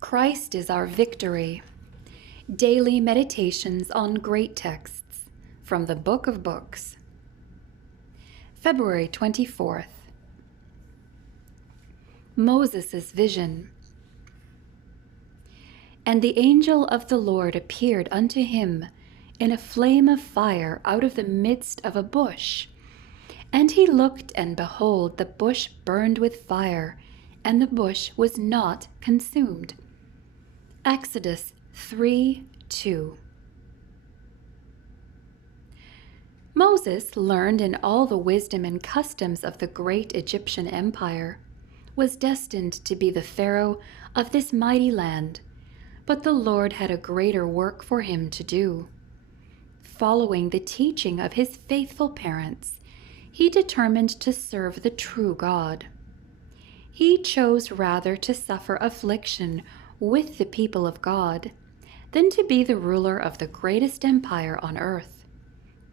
Christ is our victory. Daily meditations on great texts from the Book of Books. February 24th. Moses' vision. And the angel of the Lord appeared unto him in a flame of fire out of the midst of a bush. And he looked, and behold, the bush burned with fire, and the bush was not consumed. Exodus 3:2. Moses, learned in all the wisdom and customs of the great Egyptian empire, was destined to be the Pharaoh of this mighty land, but the Lord had a greater work for him to do. Following the teaching of his faithful parents, he determined to serve the true God. He chose rather to suffer affliction with the people of God than to be the ruler of the greatest empire on earth.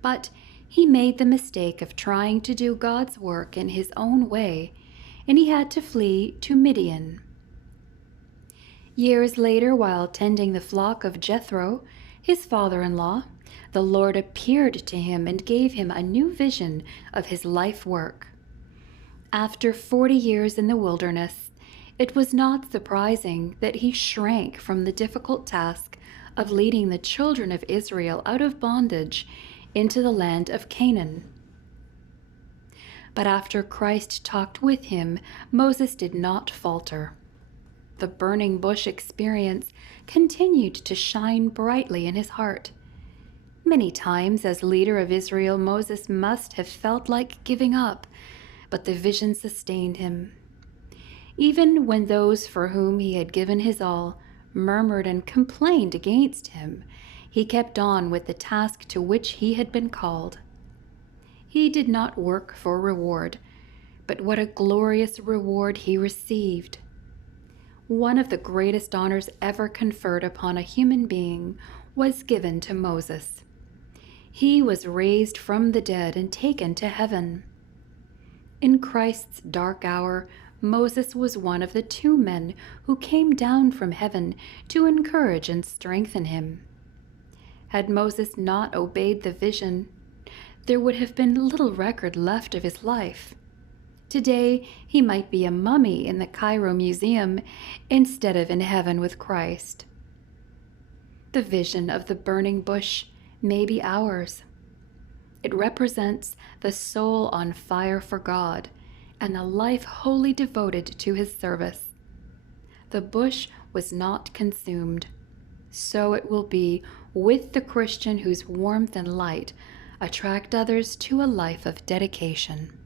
But he made the mistake of trying to do God's work in his own way, and he had to flee to Midian. Years later, while tending the flock of Jethro, his father-in-law, the Lord appeared to him and gave him a new vision of his life work. After 40 years in the wilderness, it was not surprising that he shrank from the difficult task of leading the children of Israel out of bondage into the land of Canaan. But after Christ talked with him, Moses did not falter. The burning bush experience continued to shine brightly in his heart. Many times as leader of Israel, Moses must have felt like giving up, but the vision sustained him. Even when those for whom he had given his all murmured and complained against him, he kept on with the task to which he had been called. He did not work for reward, but what a glorious reward he received. One of the greatest honors ever conferred upon a human being was given to Moses. He was raised from the dead and taken to heaven. In Christ's dark hour, Moses was one of the 2 men who came down from heaven to encourage and strengthen him. Had Moses not obeyed the vision, there would have been little record left of his life. Today, he might be a mummy in the Cairo Museum instead of in heaven with Christ. The vision of the burning bush may be ours. It represents the soul on fire for God and the life wholly devoted to his service. The bush was not consumed. So it will be with the Christian whose warmth and light attract others to a life of dedication.